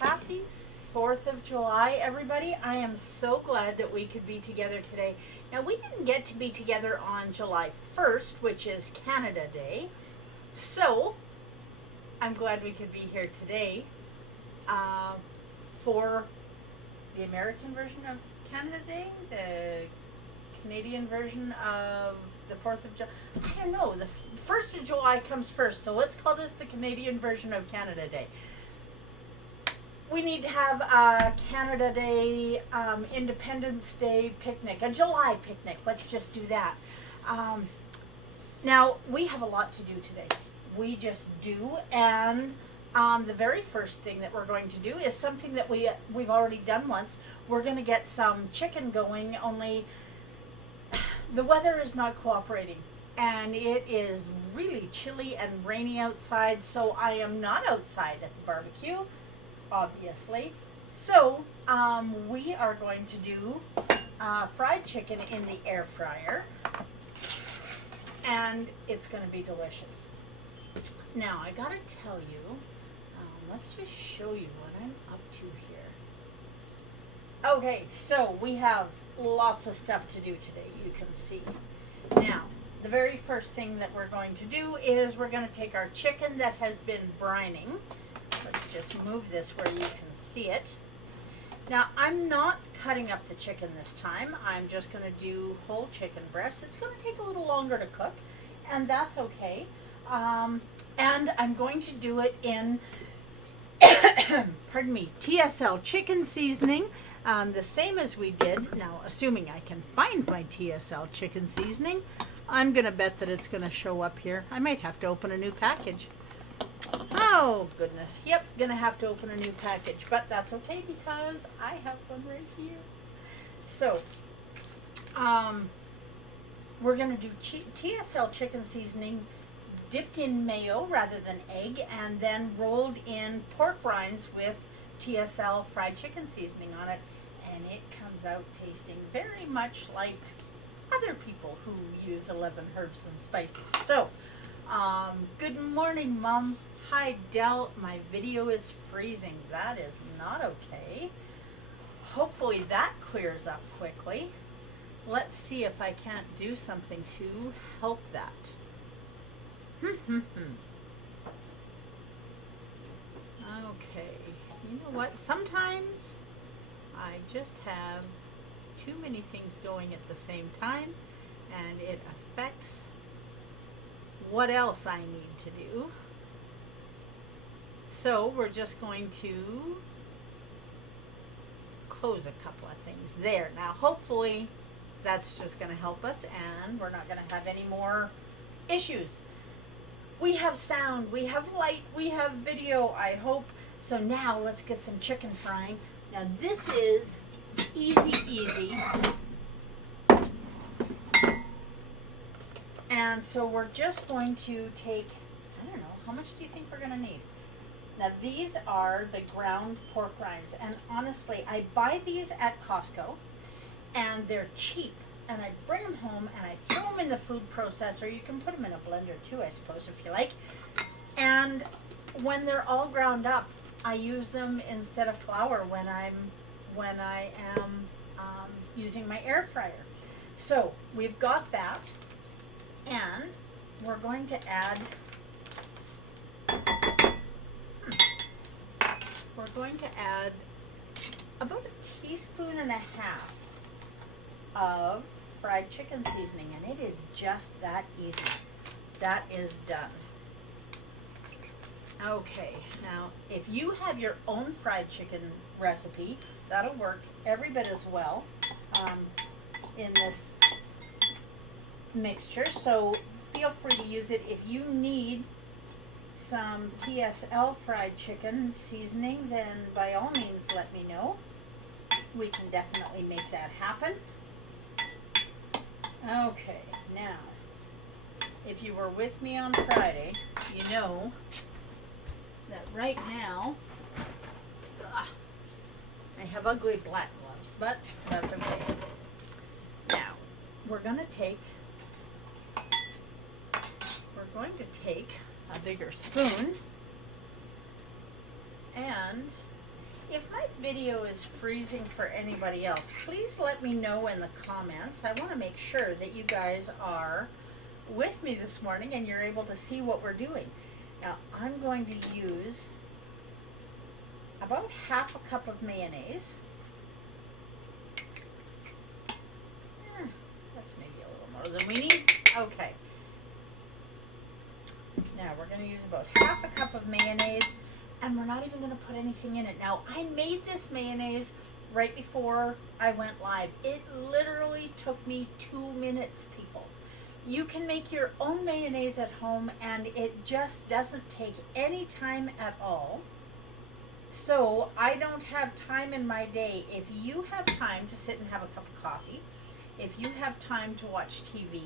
Happy 4th of July, everybody. I am so glad that we could be together today. Now, we didn't get to be together on July 1st, which is Canada Day. So, I'm glad we could be here today for the American version of Canada Day, the Canadian version of the 4th of July. I don't know. The 1st of July comes first, so let's call this the Canadian version of Canada Day. We need to have a Canada Day, Independence Day picnic, a July picnic. Let's just do that. Now, we have a lot to do today. We just do, and the very first thing that we're going to do is something that we've already done once. We're going to get some chicken going, only the weather is not cooperating, and it is really chilly and rainy outside, so I am not outside at the barbecue, obviously. So we are going to do fried chicken in the air fryer, and it's going to be delicious. Now, I gotta tell you, let's just show you what I'm up to here. Okay, so we have lots of stuff to do today, you can see. Now, the very first thing that we're going to do is we're going to take our chicken that has been brining. Let's just move this where you can see it. Now, I'm not cutting up the chicken this time. I'm just going to do whole chicken breasts. It's going to take a little longer to cook, and that's okay. And I'm going to do it in, pardon me, TSL chicken seasoning, the same as we did. Now, assuming I can find my TSL chicken seasoning, I'm going to bet that it's going to show up here. I might have to open a new package. Oh, goodness. Yep, going to have to open a new package, but that's okay because I have one right here. So, we're going to do TSL chicken seasoning dipped in mayo rather than egg, and then rolled in pork rinds with TSL fried chicken seasoning on it, and it comes out tasting very much like other people who use 11 herbs and spices. So, good morning, Mom. Hi, Del. My video is freezing. That is not okay. Hopefully that clears up quickly. Let's see if I can't do something to help that. Okay, you know what? Sometimes I just have too many things going at the same time, and it affects what else I need to do. So we're just going to close a couple of things there. Now, hopefully that's just going to help us, and we're not going to have any more issues. We have sound, we have light, we have video, I hope. So now let's get some chicken frying. Now this is easy. And so we're just going to take, I don't know, how much do you think we're going to need? Now these are the ground pork rinds. And honestly, I buy these at Costco, and they're cheap. And I bring them home and I throw them in the food processor. You can put them in a blender too, I suppose, if you like. And when they're all ground up, I use them instead of flour when I am using my air fryer. So we've got that, and we're going to add. We're going to add about 1.5 teaspoons of fried chicken seasoning, and it is just that easy. That is done. Okay, now if you have your own fried chicken recipe, that'll work every bit as well in this mixture, so feel free to use it. If you need some TSL fried chicken seasoning, then by all means let me know. We can definitely make that happen. Okay, now, if you were with me on Friday, you know that right now, I have ugly black gloves, but that's okay. Now, we're going to take a bigger spoon, and If my video is freezing for anybody else, please let me know in the comments. I want to make sure that you guys are with me this morning and you're able to see what we're doing. Now, I'm going to use about half a cup of mayonnaise. That's maybe a little more than we need. Okay. Now, we're going to use about half a cup of mayonnaise. And we're not even going to put anything in it. Now, I made this mayonnaise right before I went live. It literally took me 2 minutes, people. You can make your own mayonnaise at home, and it just doesn't take any time at all. So, I don't have time in my day. If you have time to sit and have a cup of coffee, if you have time to watch TV,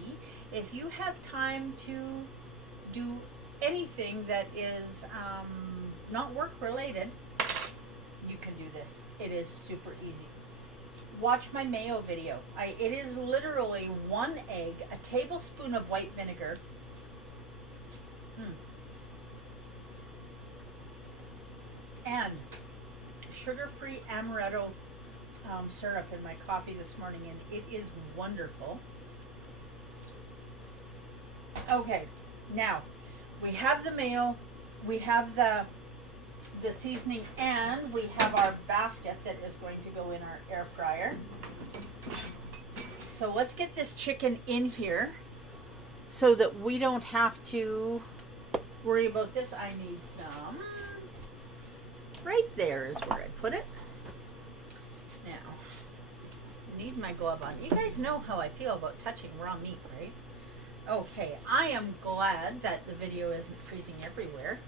if you have time to do anything that is not work related, you can do this. It is super easy. Watch my mayo video. It is literally 1 egg, a tablespoon of white vinegar, and sugar-free amaretto syrup in my coffee this morning, and it is wonderful. Okay, now we have the mayo, we have the seasoning, and we have our basket that is going to go in our air fryer. So let's get this chicken in here so that we don't have to worry about this. I need some, right there is where I put it. Now, I need my glove on. You guys know how I feel about touching raw meat, right? Okay, I am glad that the video isn't freezing everywhere.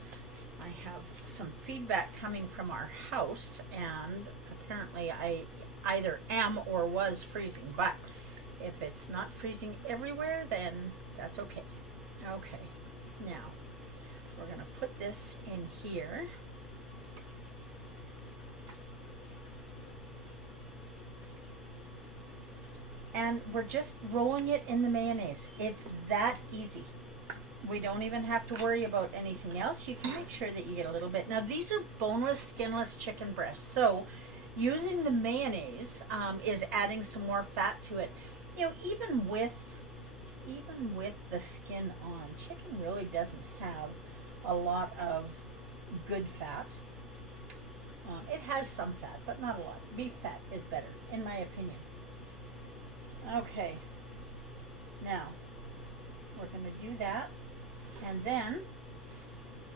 I have some feedback coming from our house, and apparently I either am or was freezing, but if it's not freezing everywhere, then that's okay. Okay, now we're going to put this in here. And we're just rolling it in the mayonnaise. It's that easy. We don't even have to worry about anything else. You can make sure that you get a little bit. Now, these are boneless, skinless chicken breasts. So using the mayonnaise is adding some more fat to it. You know, even with the skin on, chicken really doesn't have a lot of good fat. It has some fat, but not a lot. Beef fat is better, in my opinion. Okay, now we're going to do that, and then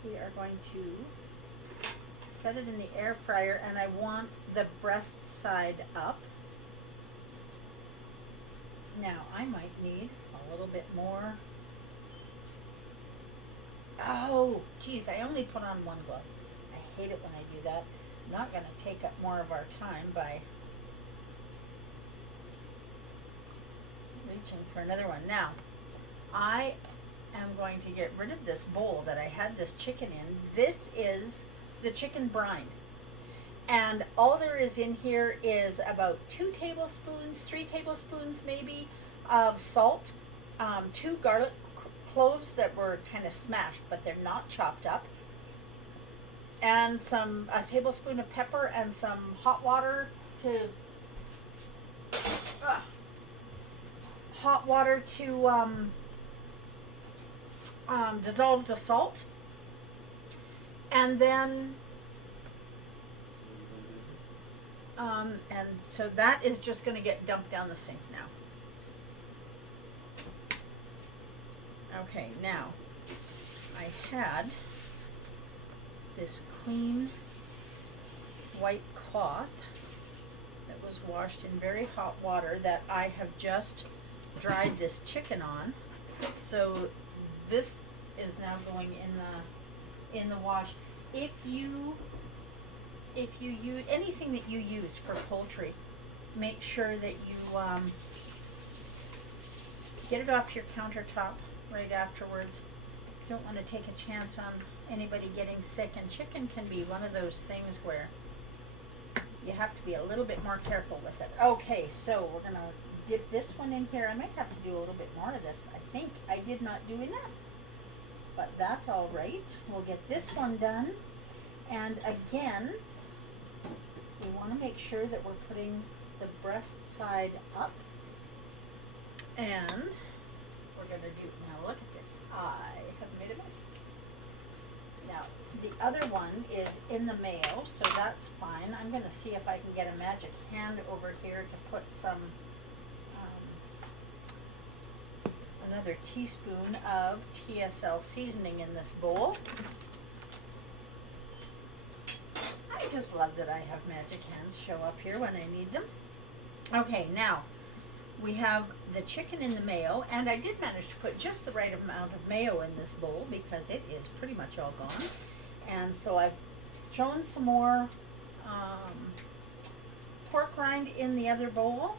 we are going to set it in the air fryer, and I want the breast side up. Now, I might need a little bit more. Oh, geez, I only put on one glove. I hate it when I do that. I'm not going to take up more of our time by reaching for another one. Now, I am going to get rid of this bowl that I had this chicken in. This is the chicken brine. And all there is in here is about 2 tablespoons, 3 tablespoons maybe of salt, 2 garlic cloves that were kind of smashed, but they're not chopped up, and a tablespoon of pepper and some hot water to dissolve the salt, and then and so that is just going to get dumped down the sink now. Okay, now I had this clean white cloth that was washed in very hot water that I have just dried this chicken on. So this is now going in the wash. If you use anything that you used for poultry, make sure that you get it off your countertop right afterwards. Don't want to take a chance on anybody getting sick, and chicken can be one of those things where you have to be a little bit more careful with it. Okay, so we're going to dip this one in here. I might have to do a little bit more of this. I think I did not do enough, but that's all right. We'll get this one done. And again, want to make sure that we're putting the breast side up. And we're going to do, now look at this, I have made a mess. Now, the other one is in the mayo, so that's fine. I'm going to see if I can get a magic hand over here to put some, another teaspoon of TSL seasoning in this bowl. I just love that I have magic hands show up here when I need them. Okay, now we have the chicken in the mayo, and I did manage to put just the right amount of mayo in this bowl because it is pretty much all gone. And so I've thrown some more pork rind in the other bowl.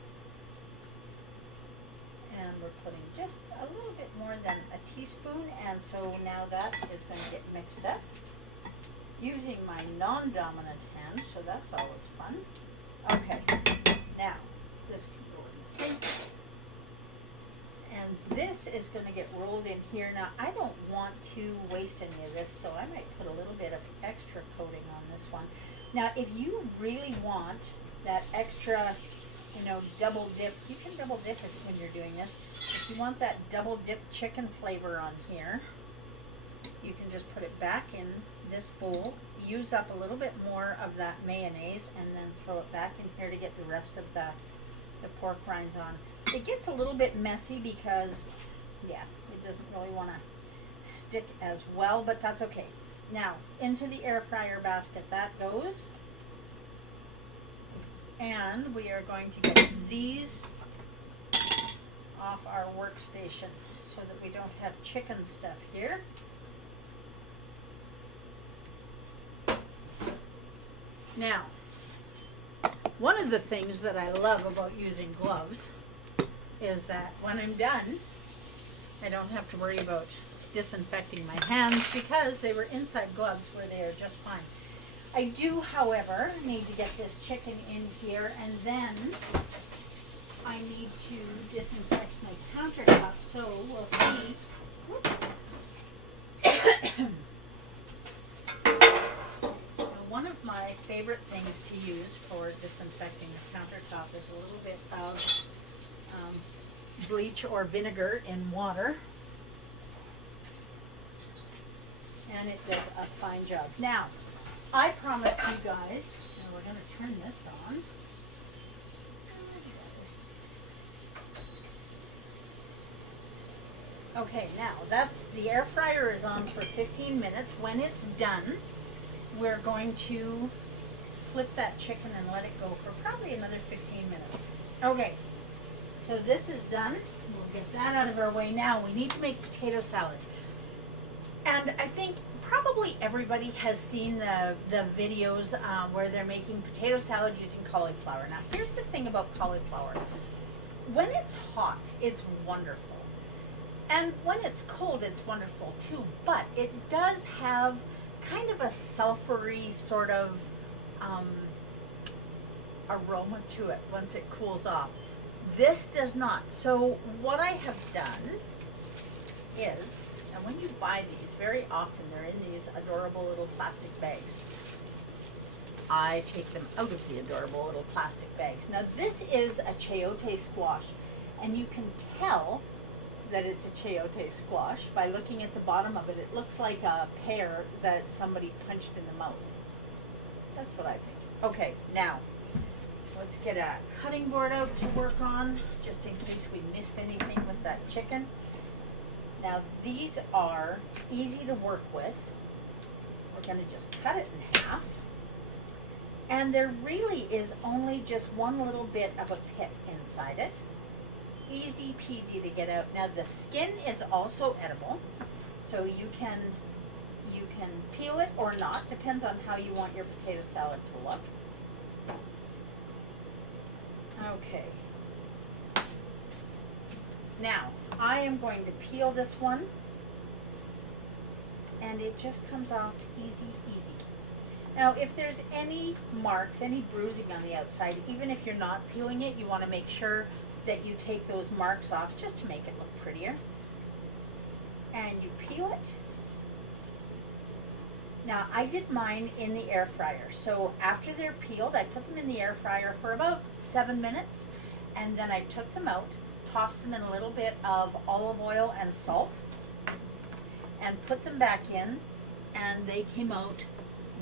And we're putting just a little bit more than a teaspoon, and so now that is going to get mixed up using my non-dominant hand, so that's always fun. Okay, now this can go in the sink. And this is going to get rolled in here. Now, I don't want to waste any of this, so I might put a little bit of extra coating on this one. Now, if you really want that extra, you know, double dip, you can double dip it when you're doing this. If you want that double dip chicken flavor on here, you can just put it back in this bowl, use up a little bit more of that mayonnaise, and then throw it back in here to get the rest of the pork rinds on. It gets a little bit messy because, yeah, it doesn't really want to stick as well, but that's okay. Now, into the air fryer basket that goes. And we are going to get these off our workstation so that we don't have chicken stuff here. Now, one of the things that I love about using gloves is that when I'm done, I don't have to worry about disinfecting my hands because they were inside gloves where they are just fine. I do, however, need to get this chicken in here, and then I need to disinfect my countertop, so we'll see. One of my favorite things to use for disinfecting the countertop is a little bit of bleach or vinegar in water, and it does a fine job. Now, I promised you guys, and we're going to turn this on. Okay, now that's, the air fryer is on for 15 minutes. When it's done, we're going to flip that chicken and let it go for probably another 15 minutes. Okay, so this is done. We'll get that out of our way now. We need to make potato salad. And I think probably everybody has seen the videos where they're making potato salad using cauliflower. Now, here's the thing about cauliflower. When it's hot, it's wonderful. And when it's cold, it's wonderful too. But it does have kind of a sulfury sort of aroma to it once it cools off. This does not. So what I have done is, and when you buy these, very often they're in these adorable little plastic bags. I take them out of the adorable little plastic bags. Now this is a chayote squash, and you can tell that it's a chayote squash by looking at the bottom of it. It looks like a pear that somebody punched in the mouth. That's what I think. Okay, now let's get a cutting board out to work on, just in case we missed anything with that chicken. Now these are easy to work with. We're going to just cut it in half. And there really is only just one little bit of a pit inside it. Easy peasy to get out. Now the skin is also edible, so you can peel it or not, depends on how you want your potato salad to look. Okay. Now, I am going to peel this one, and it just comes off easy, easy. Now, if there's any marks, any bruising on the outside, even if you're not peeling it, you want to make sure that you take those marks off just to make it look prettier. And you peel it. Now, I did mine in the air fryer. So after they're peeled, I put them in the air fryer for about 7 minutes. And then I took them out, tossed them in a little bit of olive oil and salt, and put them back in. And they came out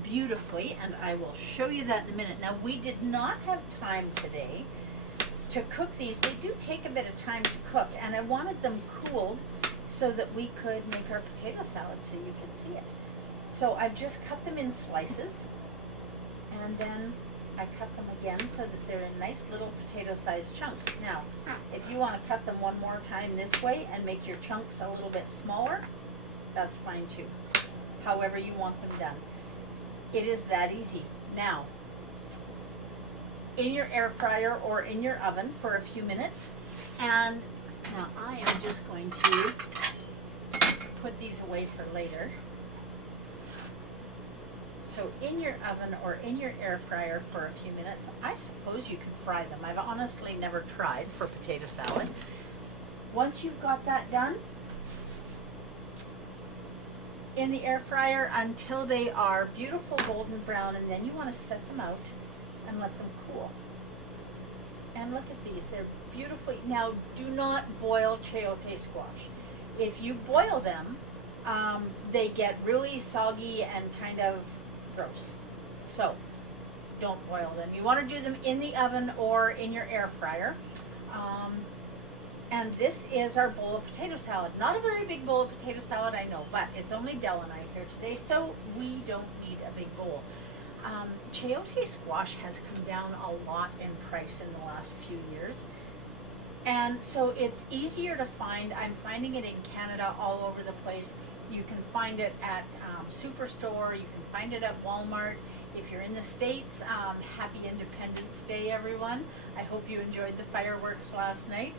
beautifully. And I will show you that in a minute. Now, we did not have time today to cook these. They do take a bit of time to cook. And I wanted them cooled so that we could make our potato salad so you could see it. So I just cut them in slices, and then I cut them again so that they're in nice little potato-sized chunks. Now, if you want to cut them one more time this way and make your chunks a little bit smaller, that's fine too. However you want them done. It is that easy. Now, in your air fryer or in your oven for a few minutes, and now I am just going to put these away for later. So in your oven or in your air fryer for a few minutes. I suppose you could fry them. I've honestly never tried for potato salad. Once you've got that done, in the air fryer until they are beautiful golden brown, and then you want to set them out and let them cool. And look at these, they're beautifully, now do not boil chayote squash. If you boil them, they get really soggy and kind of gross. So don't boil them. You want to do them in the oven or in your air fryer. And this is our bowl of potato salad. Not a very big bowl of potato salad, I know, but it's only Dell and I here today, so we don't need a big bowl. Chayote squash has come down a lot in price in the last few years. And so it's easier to find. I'm finding it in Canada all over the place. You can find it at Superstore. You can find it at Walmart. If you're in the States, happy Independence Day, everyone. I hope you enjoyed the fireworks last night.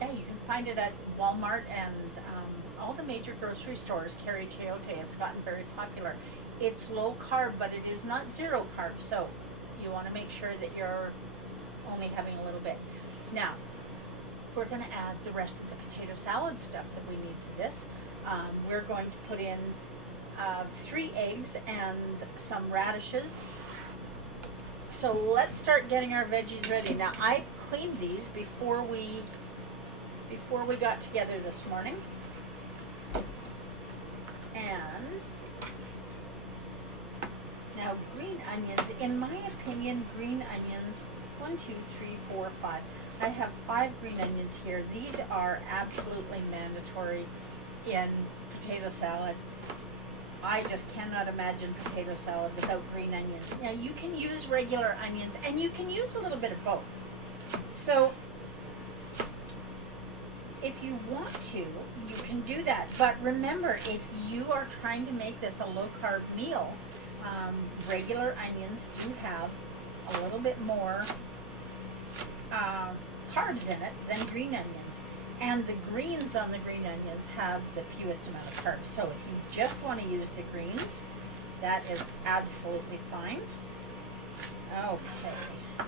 Yeah, you can find it at Walmart, and all the major grocery stores carry chayote. It's gotten very popular. It's low carb, but it is not zero carb, so you want to make sure that you're only having a little bit. Now, we're going to add the rest of the potato salad stuff that we need to this. We're going to put in 3 eggs and some radishes. So let's start getting our veggies ready. Now, I cleaned these before we got together this morning. And now green onions, in my opinion, green onions, 1, 2, 3, 4, 5. I have 5 green onions here. These are absolutely mandatory in potato salad. I just cannot imagine potato salad without green onions. Now, you can use regular onions, and you can use a little bit of both. So if you want to, you can do that. But remember, if you are trying to make this a low-carb meal, regular onions do have a little bit more carbs in it than green onions. And the greens on the green onions have the fewest amount of carbs. So if you just want to use the greens, that is absolutely fine. Okay.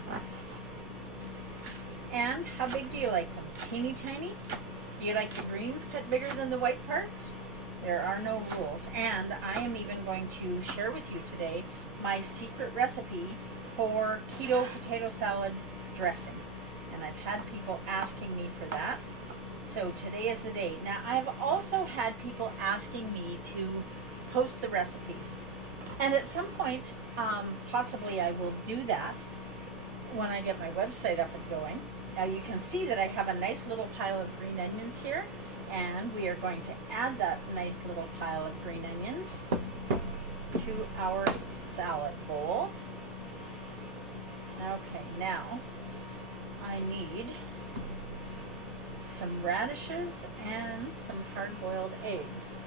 And how big do you like them? Teeny tiny? Do you like the greens cut bigger than the white parts? There are no rules. And I am even going to share with you today my secret recipe for keto potato salad dressing. And I've had people asking me for that. So today is the day. Now, I've also had people asking me to post the recipes. And at some point, possibly I will do that when I get my website up and going. Now, you can see that I have a nice little pile of green onions here. And we are going to add that nice little pile of green onions to our salad bowl. Okay, now I need some radishes and some hard-boiled eggs.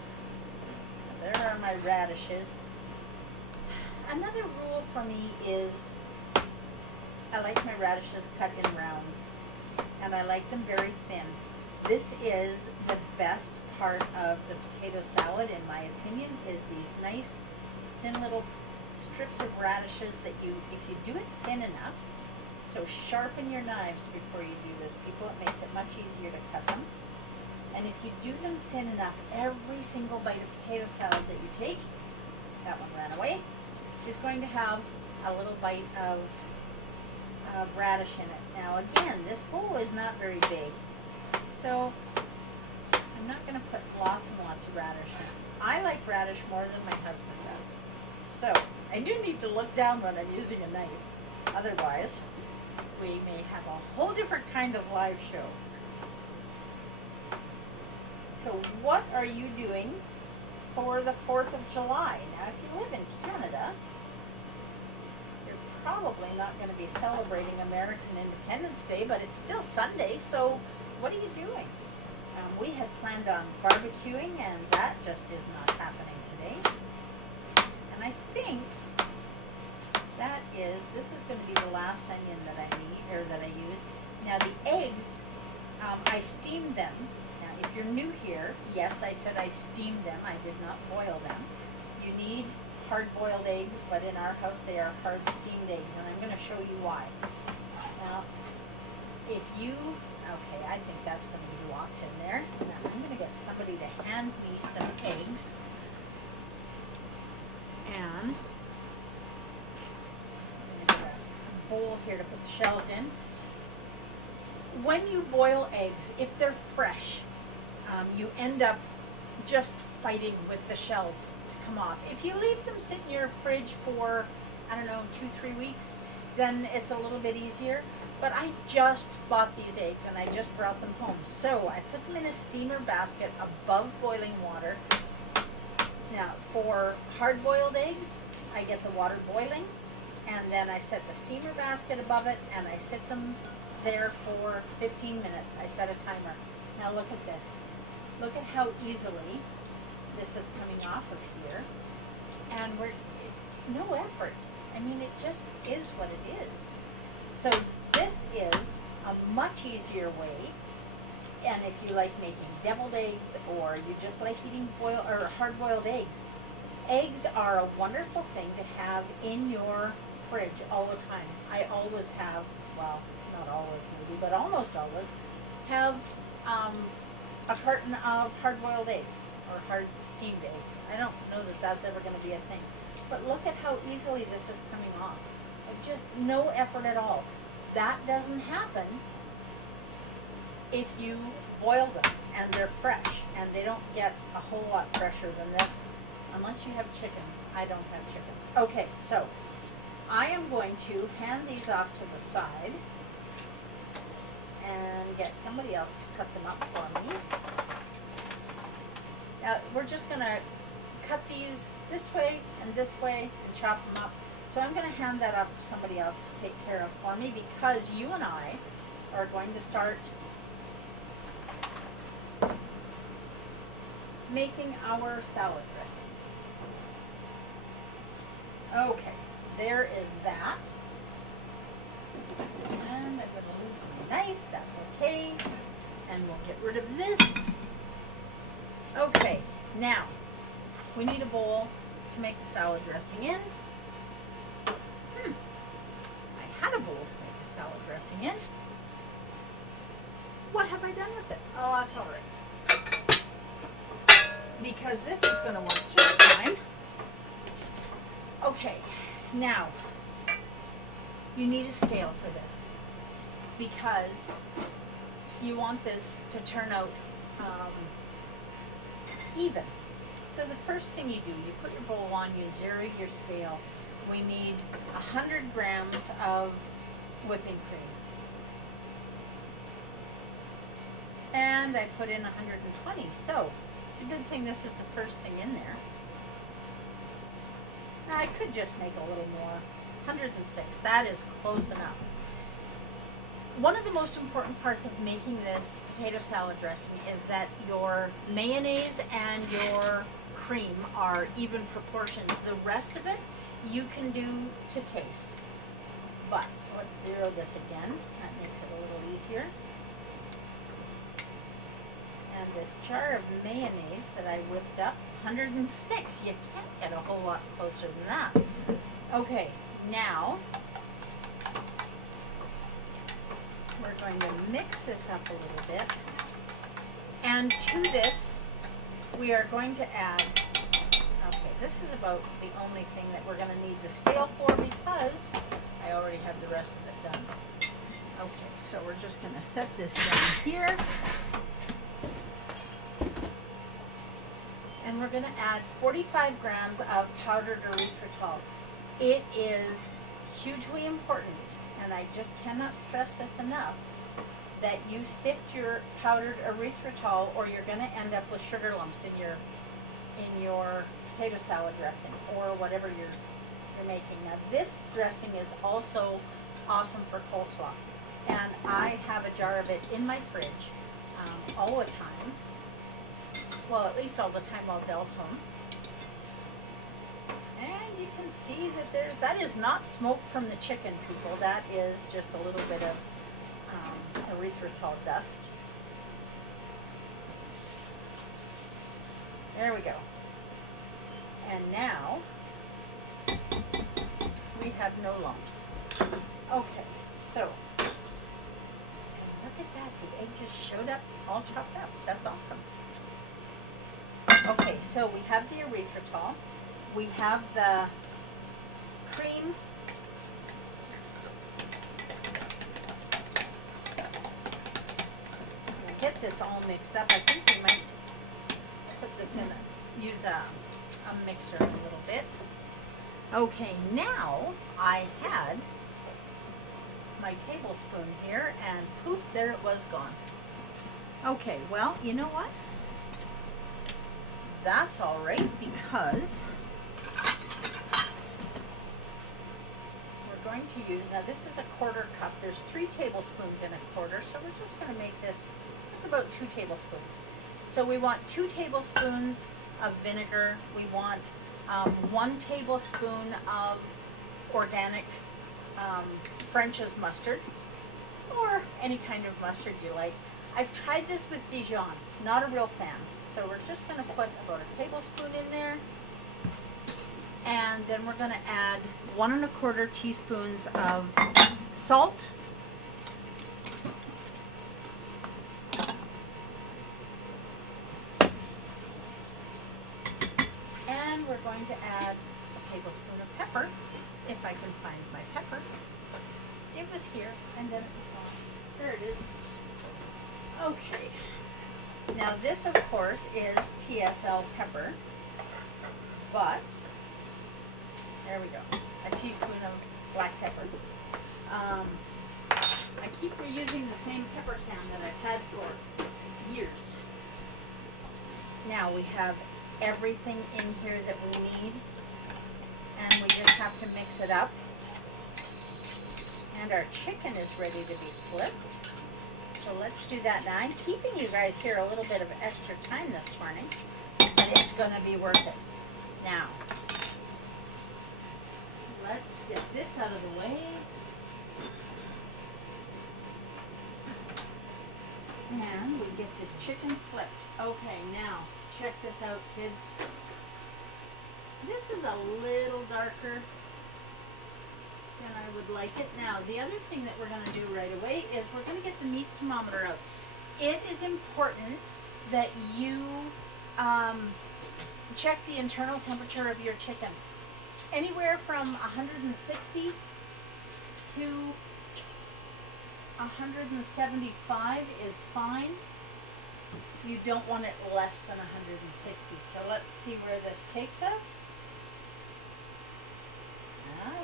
There are my radishes. Another rule for me is I like my radishes cut in rounds, and I like them very thin. This is the best part of the potato salad, in my opinion, is these nice thin little strips of radishes that if you do it thin enough, so sharpen your knives before you do this, people. It makes it much easier to cut them. And if you do them thin enough, every single bite of potato salad that you take, that one ran away, is going to have a little bite of radish in it. Now again, this bowl is not very big, so I'm not going to put lots and lots of radish in. I like radish more than my husband does. So I do need to look down when I'm using a knife. Otherwise, we may have a whole different kind of live show. So what are you doing for the 4th of July? Now, if you live in Canada, you're probably not going to be celebrating American Independence Day, but it's still Sunday, so what are you doing? We had planned on barbecuing, and that just is not happening today. And I think this is going to be the last onion that I need, or that I use. Now the eggs, I steamed them. Now if you're new here, yes, I said I steamed them. I did not boil them. You need hard-boiled eggs, but in our house they are hard steamed eggs, and I'm going to show you why. Now, if you, okay, I think that's going to be lots in there. Now I'm going to get somebody to hand me some eggs. And I'm going to get a bowl here to put the shells in. When you boil eggs, if they're fresh, you end up just fighting with the shells to come off. If you leave them sit in your fridge for, I don't know, 2-3 weeks, then it's a little bit easier. But I just bought these eggs and I just brought them home. So I put them in a steamer basket above boiling water. Now for hard-boiled eggs, I get the water boiling, and then I set the steamer basket above it, and I sit them there for 15 minutes. I set a timer. Now look at this. Look at how easily this is coming off of here. And it's no effort. I mean, it just is what it is. So this is a much easier way. And if you like making deviled eggs, or you just like eating hard-boiled eggs, eggs are a wonderful thing to have in your fridge all the time. I always have, well, not always maybe, but almost always have a carton of hard-boiled eggs or hard-steamed eggs. I don't know that that's ever going to be a thing. But look at how easily this is coming off. Just no effort at all. That doesn't happen if you boil them and they're fresh, and they don't get a whole lot fresher than this unless you have chickens. I don't have chickens. Okay, so I am going to hand these off to the side and get somebody else to cut them up for me. Now we're just going to cut these this way and chop them up. So I'm going to hand that off to somebody else to take care of for me, because you and I are going to start making our salad dressing. Okay, there is that. And I'm going to lose my knife, that's okay. And we'll get rid of this. Okay, now we need a bowl to make the salad dressing in. I had a bowl to make the salad dressing in. What have I done with it? Oh, that's all right. Because this is going to work just fine. Okay, now you need a scale for this, because you want this to turn out even. So the first thing you do, you put your bowl on, you zero your scale. We need 100 grams of whipping cream. And I put in 120, so it's a good thing this is the first thing in there. Now I could just make a little more. 106, that is close enough. One of the most important parts of making this potato salad dressing is that your mayonnaise and your cream are even proportions. The rest of it you can do to taste. But let's zero this again. That makes it a little easier. And this jar of mayonnaise that I whipped up, 106. You can't get a whole lot closer than that. Okay, now we're going to mix this up a little bit. And to this, we are going to add, okay, this is about the only thing that we're going to need the scale for because I already have the rest of it done. Okay, so we're just going to set this down here. And we're going to add 45 grams of powdered erythritol. It is hugely important, and I just cannot stress this enough, that you sift your powdered erythritol or you're going to end up with sugar lumps in your potato salad dressing or whatever you're making. Now this dressing is also awesome for coleslaw, and I have a jar of it in my fridge all the time. Well, at least all the time while Dell's home. And you can see that that is not smoke from the chicken, people. That is just a little bit of erythritol dust. There we go. And now we have no lumps. Okay, so look at that. The egg just showed up all chopped up. That's awesome. Okay, so we have the erythritol. We have the cream. We'll get this all mixed up. I think we might put this in, use a mixer a little bit. Okay, now I had my tablespoon here and poof, there it was gone. Okay, well, you know what? That's all right because we're going to use, now this is a 1/4 cup. There's 3 tablespoons in a 1/4, so we're just going to make this, it's about 2 tablespoons. So we want 2 tablespoons of vinegar. We want 1 tablespoon of organic French's mustard or any kind of mustard you like. I've tried this with Dijon, not a real fan. So we're just going to put about a tablespoon in there, and then we're going to add 1 1/4 teaspoons of salt, and we're going to add a tablespoon of pepper, if I can find my pepper. It was here, and then it was gone. There it is. Okay. Now this, of course, is TSL pepper, but there we go, a teaspoon of black pepper. I keep reusing the same pepper can that I've had for years. Now we have everything in here that we need, and we just have to mix it up. And our chicken is ready to be flipped. So let's do that. Now I'm keeping you guys here a little bit of extra time this morning, but it's going to be worth it. Now, let's get this out of the way. And we get this chicken flipped. Okay, now, check this out, kids. This is a little darker than I would like it. Now, the other thing that we're going to do right away is we're going to get the meat thermometer out. It is important that you check the internal temperature of your chicken. Anywhere from 160 to 175 is fine. You don't want it less than 160. So let's see where this takes us.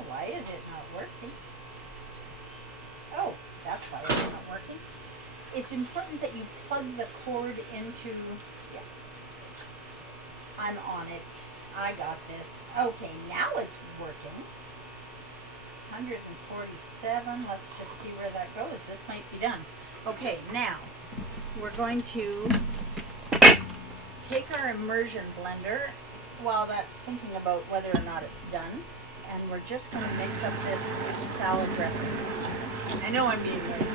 Why is it not working? Oh, that's why it's not working. It's important that you plug the cord into, yeah, I'm on it. I got this. Okay, now it's working. 147, let's just see where that goes. This might be done. Okay, now we're going to take our immersion blender while that's thinking about whether or not it's done. And we're just going to mix up this salad dressing. I know I'm being lazy.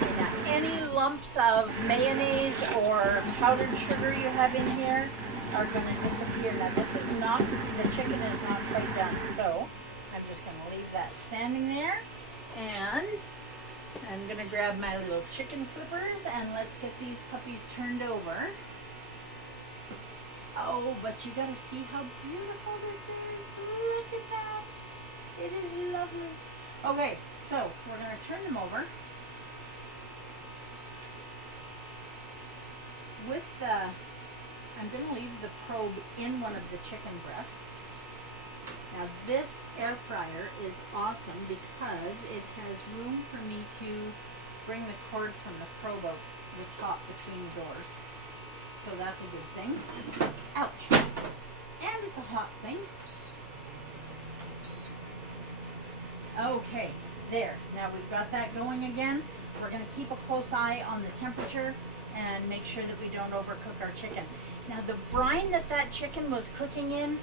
Okay, now any lumps of mayonnaise or powdered sugar you have in here, are going to disappear. Now this is not, the chicken is not quite done, so I'm just going to leave that standing there, and I'm going to grab my little chicken flippers and let's get these puppies turned over. Oh, but you got to see how beautiful this is. Look at that. It is lovely. Okay, so we're going to turn them over. With the, I'm going to leave the probe in one of the chicken breasts. Now this air fryer is awesome because it has room for me to bring the cord from the probe out the top between doors. So that's a good thing. Ouch. And it's a hot thing. Okay, there. Now we've got that going again. We're going to keep a close eye on the temperature and make sure that we don't overcook our chicken. Now the brine that chicken was cooking in,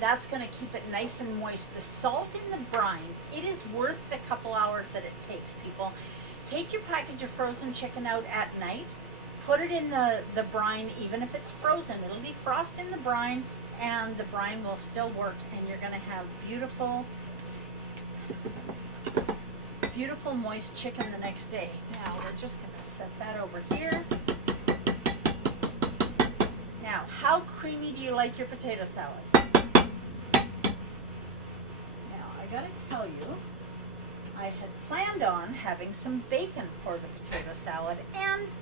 that's going to keep it nice and moist. The salt in the brine, it is worth the couple hours that it takes, people. Take your package of frozen chicken out at night, put it in the brine, even if it's frozen. It'll defrost in the brine, and the brine will still work, and you're going to have beautiful, beautiful moist chicken the next day. Now we're just going to set that over here. Now, how creamy do you like your potato salad? Now, I gotta tell you, I had planned on having some bacon for the potato salad, and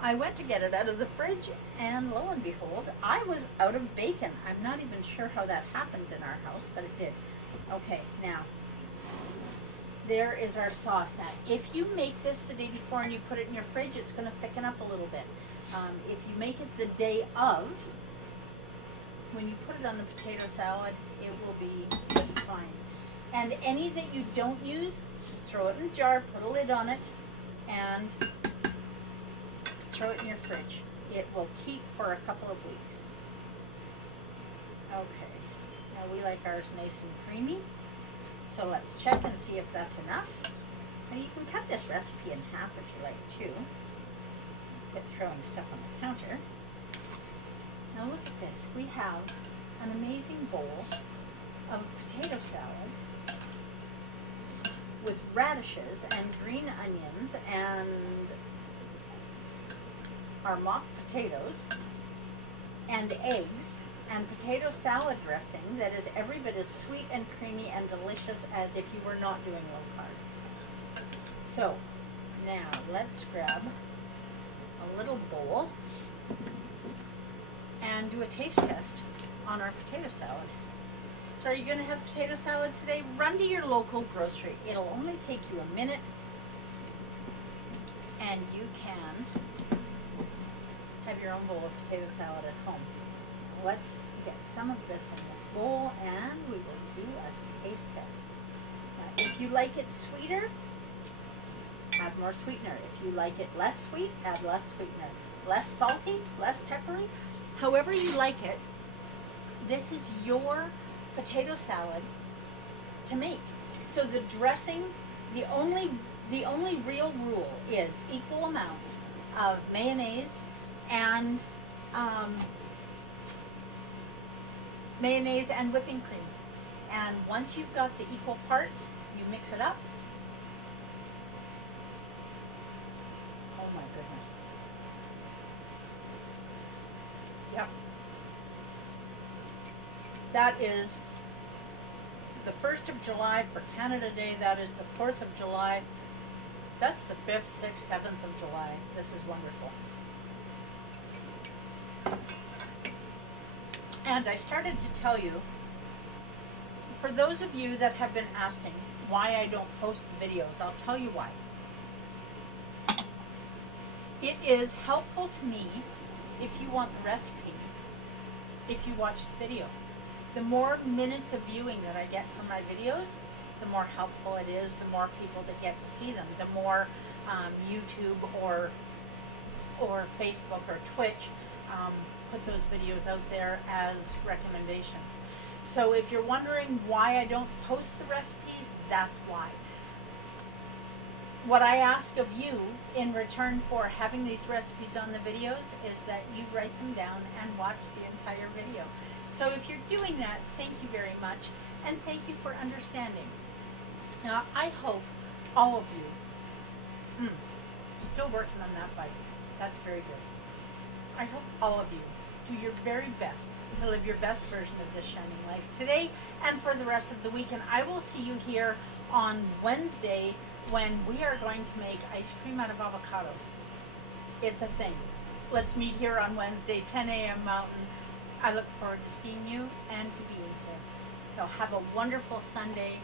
I went to get it out of the fridge, and lo and behold, I was out of bacon. I'm not even sure how that happens in our house, but it did. Okay, now, there is our sauce. Now, if you make this the day before and you put it in your fridge, it's gonna thicken up a little bit. If you make it the day of, when you put it on the potato salad, it will be just fine. And any that you don't use, throw it in a jar, put a lid on it, and throw it in your fridge. It will keep for a couple of weeks. Okay, now we like ours nice and creamy, so let's check and see if that's enough. Now you can cut this recipe in half if you like too. Quit throwing stuff on the counter. Now look at this. We have an amazing bowl of potato salad with radishes and green onions and our mock potatoes and eggs and potato salad dressing that is every bit as sweet and creamy and delicious as if you were not doing low carb. So now let's grab a little bowl and do a taste test on our potato salad. So are you going to have potato salad today? Run to your local grocery. It'll only take you a minute, and you can have your own bowl of potato salad at home. Let's get some of this in this bowl, and we will do a taste test. Now, if you like it sweeter, add more sweetener. If you like it less sweet, add less sweetener. Less salty, less peppery, however you like it. This is your potato salad to make. So the dressing, the only real rule is equal amounts of mayonnaise and whipping cream. And once you've got the equal parts, you mix it up. Oh my goodness. Yep. That is the 1st of July for Canada Day. That is the 4th of July. That's the 5th, 6th, 7th of July. This is wonderful. And I started to tell you, for those of you that have been asking why I don't post the videos, I'll tell you why. It is helpful to me if you want the recipe, if you watch the video. The more minutes of viewing that I get from my videos, the more helpful it is, the more people that get to see them, the more YouTube or Facebook or Twitch put those videos out there as recommendations. So if you're wondering why I don't post the recipes, that's why. what I ask of you in return for having these recipes on the videos is that you write them down and watch the entire video. So if you're doing that, thank you very much, and thank you for understanding. Now, I hope all of you, still working on that bite, that's very good. I hope all of you do your very best to live your best version of this shining life today and for the rest of the week. And I will see you here on Wednesday when we are going to make ice cream out of avocados. It's a thing. Let's meet here on Wednesday, 10 a.m. Mountain. I look forward to seeing you and to being here. So have a wonderful Sunday.